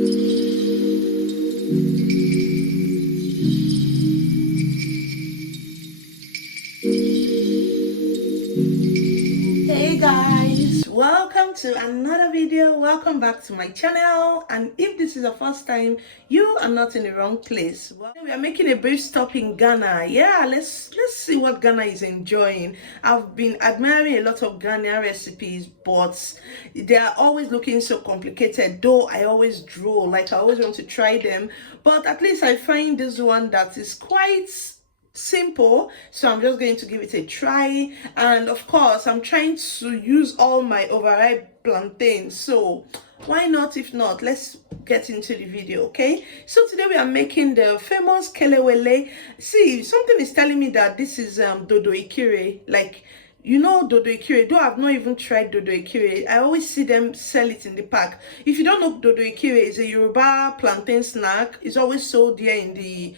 Hey guys, welcome to another video. Welcome back to my channel, and if this is the first time, you are not in the wrong place. Well, we are making a brief stop in Ghana. Yeah, let's see what Ghana is enjoying. I've been admiring a lot of Ghanaian recipes, but they are always looking so complicated, though I always draw, like I always want to try them, but at least I find this one that is quite simple, so I'm just going to give it a try. And of course, I'm trying to use all my overripe plantains, so why not? If not, let's get into the video. Okay, so today we are making the famous Kelewele. See, something is telling me that this is dodo ikire, like, you know, dodo ikire, though I've not even tried dodo ikire. I always see them sell it in the pack. If you don't know, dodo ikire is a Yoruba plantain snack. It's always sold here in the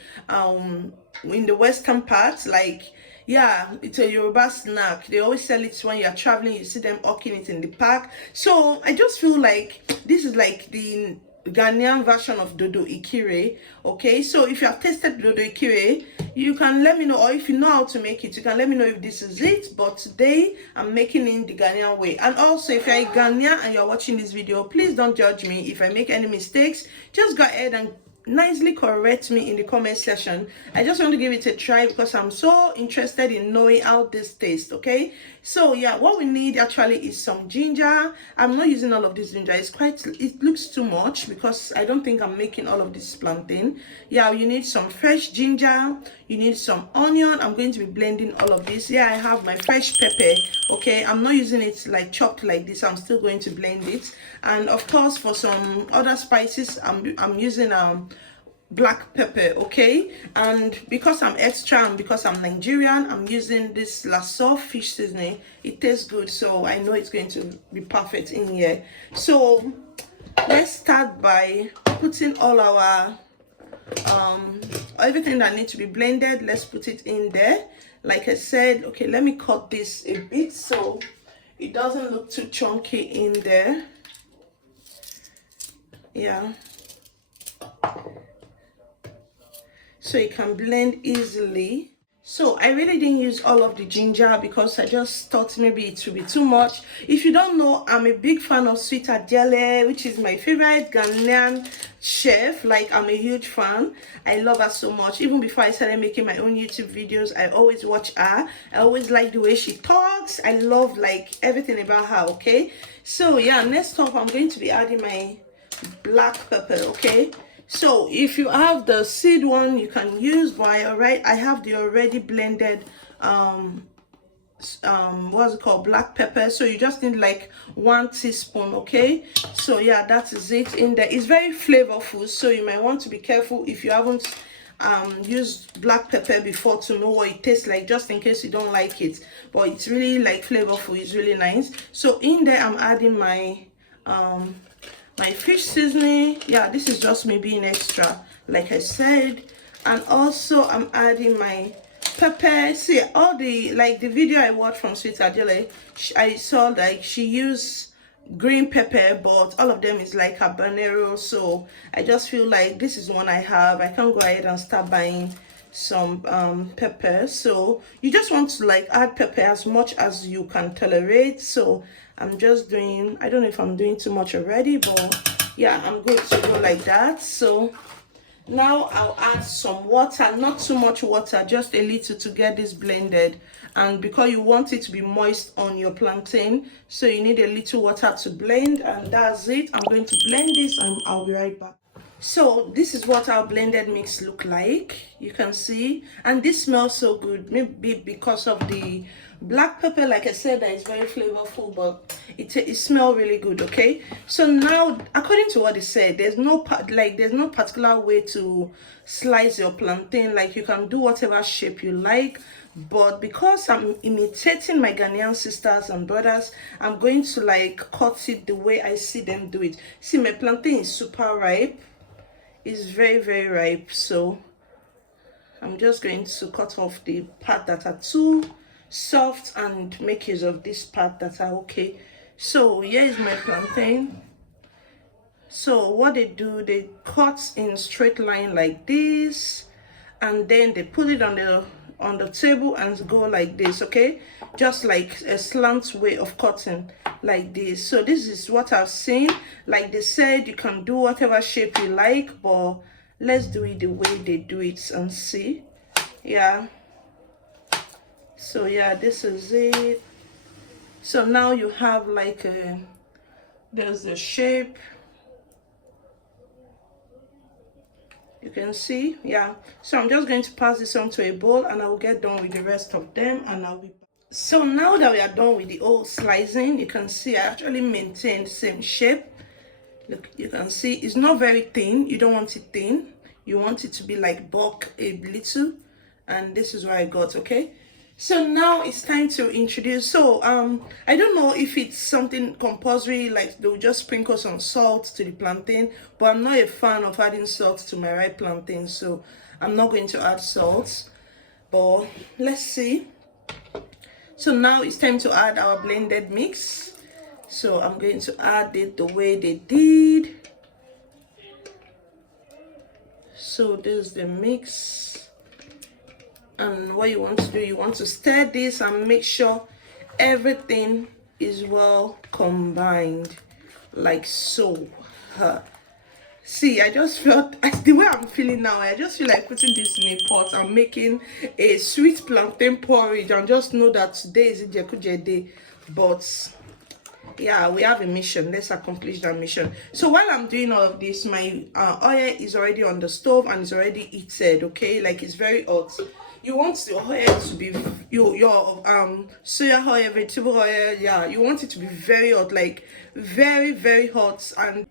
western part. Like, yeah, it's a Yoruba snack. They always sell it when you're traveling. You see them hawking it in the pack. So I just feel like this is like the Ghanaian version of dodo ikire. Okay, so if you have tasted dodo ikire, you can let me know, or if you know how to make it, you can let me know if this is it. But today I'm making it the Ghanaian way. And also, if you're a Ghanaian and you're watching this video, please don't judge me if I make any mistakes. Just go ahead and nicely correct me in the comment section. I just want to give it a try because I'm so interested in knowing how this tastes. Okay, so yeah, what we need actually is some ginger. I'm not using all of this ginger. It looks too much because I don't think I'm making all of this plantain. Yeah, you need some fresh ginger, you need some onion. I'm going to be blending all of this. Yeah, I have my fresh pepper. Okay, I'm not using it like chopped like this. I'm still going to blend it. And of course, for some other spices, I'm using black pepper. Okay, and because I'm extra and because I'm Nigerian, I'm using this lasso fish seasoning. It tastes good, so I know it's going to be perfect in here. So let's start by putting all our everything that needs to be blended. Let's put it in there. Like I said, okay, let me cut this a bit so it doesn't look too chunky in there. Yeah, so it can blend easily. So I really didn't use all of the ginger because I just thought maybe it would be too much. If you don't know, I'm a big fan of Sweet Adele, which is my favorite Ghanaian chef. Like, I'm a huge fan. I love her so much. Even before I started making my own YouTube videos, I always watch her. I always like the way she talks. I love like everything about her. Okay, so yeah, next up I'm going to be adding my black pepper. Okay, so if you have the seed one, you can use, but I have the already blended what's it called, black pepper. So you just need like 1 teaspoon. Okay, so yeah, that is it in there. It's very flavorful, so you might want to be careful if you haven't used black pepper before to know what it tastes like, just in case you don't like it. But it's really like flavorful. It's really nice. So in there I'm adding my fish seasoning. Yeah, this is just me being extra, like I said. And also I'm adding my pepper. See, all the video I watched from Sweet Adele, I saw like she used green pepper, but all of them is like habanero. So I just feel like this is one I have. I can go ahead and start buying some pepper. So you just want to like add pepper as much as you can tolerate. So I'm just doing, I don't know if I'm doing too much already, but yeah, I'm going to go like that. So now I'll add some water, not too much water, just a little to get this blended. And because you want it to be moist on your plantain, so you need a little water to blend. And that's it. I'm going to blend this and I'll be right back. So this is what our blended mix look like. You can see, and this smells so good, maybe because of the black pepper. Like I said, that is very flavorful, but it smells really good. Okay, so now according to what they said, there's no particular way to slice your plantain. Like, you can do whatever shape you like, but because I'm imitating my Ghanaian sisters and brothers, I'm going to like cut it the way I see them do it. See, my plantain is super ripe. It's very, very ripe, so I'm just going to cut off the part that are too soft and make use of this part that are okay. So here is my plantain. So what they do, they cut in straight line like this, and then they put it on the table and go like this, okay? Just like a slant way of cutting like this. So this is what I've seen. Like they said, you can do whatever shape you like, but let's do it the way they do it and see. Yeah, so yeah, this is it. So now you have like there's the shape, you can see. Yeah, so I'm just going to pass this on to a bowl and I will get done with the rest of them, and I'll be. So now that we are done with the old slicing, you can see I actually maintained the same shape. Look, you can see it's not very thin. You don't want it thin, you want it to be like bulk a little, and this is what I got. Okay, so now it's time to introduce. So I don't know if it's something compulsory, like they'll just sprinkle some salt to the plantain, but I'm not a fan of adding salt to my ripe plantain, so I'm not going to add salt. But let's see. So now it's time to add our blended mix. So I'm going to add it the way they did. So this is the mix, and what you want to do, you want to stir this and make sure everything is well combined, like so. See, I just felt the way I'm feeling now, I just feel like putting this in a pot and making a sweet plantain porridge, and just know that today is Ijekuje day. But yeah, we have a mission. Let's accomplish that mission. So while I'm doing all of this, my oil is already on the stove and it's already heated. Okay, like it's very hot. You want the oil to be your soya oil, vegetable oil, yeah, you want it to be very hot, like very hot. And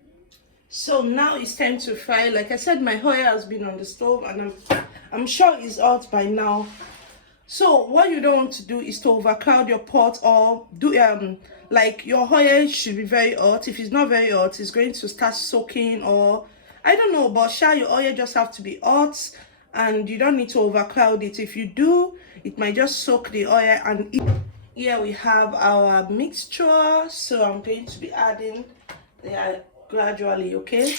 so now it's time to fry. Like I said, my oil has been on the stove and I'm sure it's hot by now. So what you don't want to do is to overcrowd your pot, or do like your oil should be very hot. If it's not very hot, it's going to start soaking, or I don't know, but your oil just have to be hot, and you don't need to overcrowd it. If you do, it might just soak the oil. And here we have our mixture, so I'm going to be adding gradually, okay?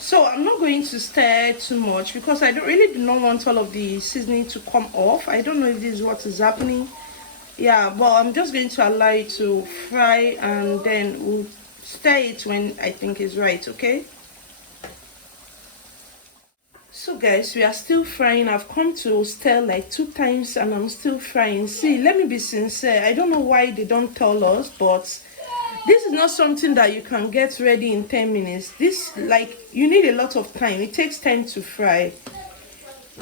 So I'm not going to stir too much because I really do not want all of the seasoning to come off. I don't know if this is what is happening. Yeah, but I'm just going to allow it to fry, and then we'll stir it when I think is right, okay? So guys, we are still frying. I've come to stir like 2 times and I'm still frying. See, let me be sincere, I don't know why they don't tell us, but this is not something that you can get ready in 10 minutes. This, like, you need a lot of time. It takes time to fry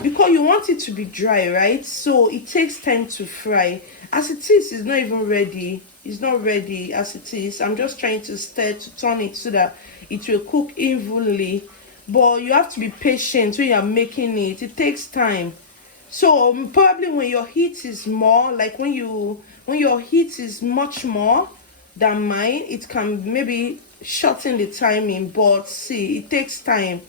because you want it to be dry, right? So it takes time to fry. As it is, it's not even ready. It's not ready as it is. I'm just trying to stir to turn it so that it will cook evenly. But you have to be patient when you're making it. It takes time. So probably when your heat is more, like when your heat is much more than mine, it can maybe shorten the timing. But see, it takes time.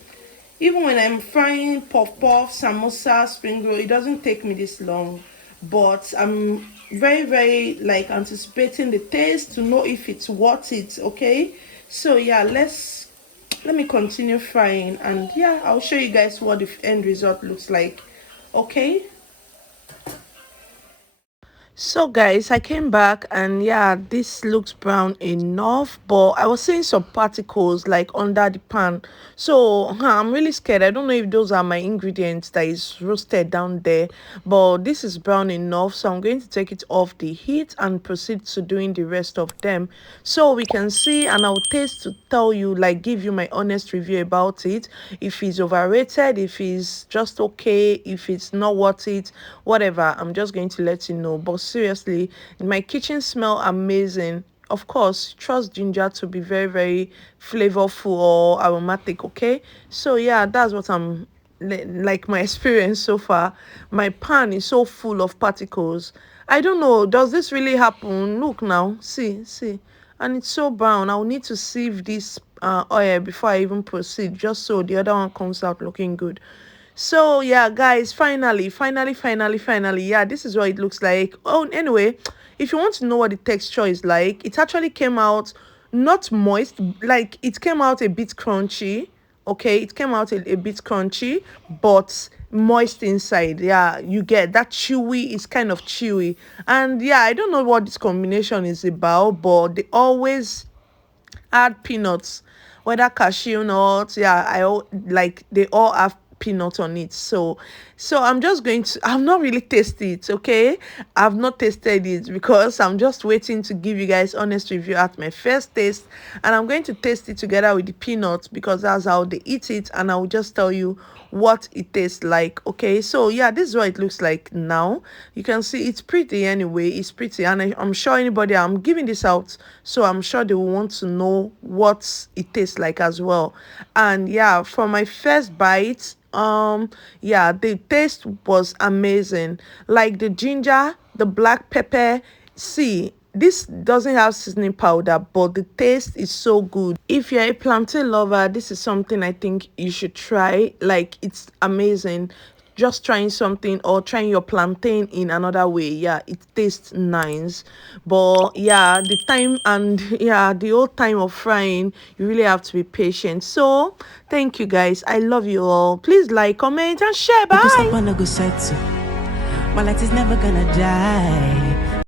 Even when I'm frying puff puff, samosa, spring roll, it doesn't take me this long. But I'm very like anticipating the taste to know if it's worth it. Okay, so yeah, let me continue frying, and yeah, I'll show you guys what the end result looks like. Okay, So guys, I came back and yeah, this looks brown enough, but I was seeing some particles like under the pan. So I'm really scared. I don't know if those are my ingredients that is roasted down there, but this is brown enough. So I'm going to take it off the heat and proceed to doing the rest of them. So we can see and I'll taste to tell you, like give you my honest review about it. If it's overrated, if it's just okay, if it's not worth it, whatever, I'm just going to let you know. But seriously, my kitchen smell amazing. Of course, trust ginger to be very, very flavorful or aromatic, okay? So yeah, that's what I'm like my experience so far. My pan is so full of particles. I don't know, does this really happen? Look now, see, and it's so brown. I'll need to sieve this oil before I even proceed, just so the other one comes out looking good. So yeah, guys, finally, yeah, this is what it looks like. Oh, anyway, if you want to know what the texture is like, it actually came out not moist, like it came out a bit crunchy. Okay, it came out a bit crunchy, but moist inside. Yeah, you get that chewy, is kind of chewy. And yeah, I don't know what this combination is about, but they always add peanuts, whether cashew nuts. Yeah, like they all have peanuts on it. So I'm just going to, I've not really tasted it, okay? I've not tasted it because I'm just waiting to give you guys honest review at my first taste, and I'm going to taste it together with the peanuts because that's how they eat it, and I'll just tell you what it tastes like. Okay, so yeah, this is what it looks like now. You can see it's pretty. Anyway, it's pretty, and I'm sure anybody, I'm giving this out, so I'm sure they will want to know what it tastes like as well. And yeah, for my first bite, yeah, the taste was amazing. Like the ginger, the black pepper. See, this doesn't have seasoning powder, but the taste is so good. If you're a plantain lover, this is something I think you should try. Like, it's amazing. Just trying something or trying your plantain in another way. Yeah, it tastes nice. But yeah, the time and yeah, the whole time of frying, you really have to be patient. So thank you guys. I love you all. Please like, comment, and share. Bye. My light is never gonna die.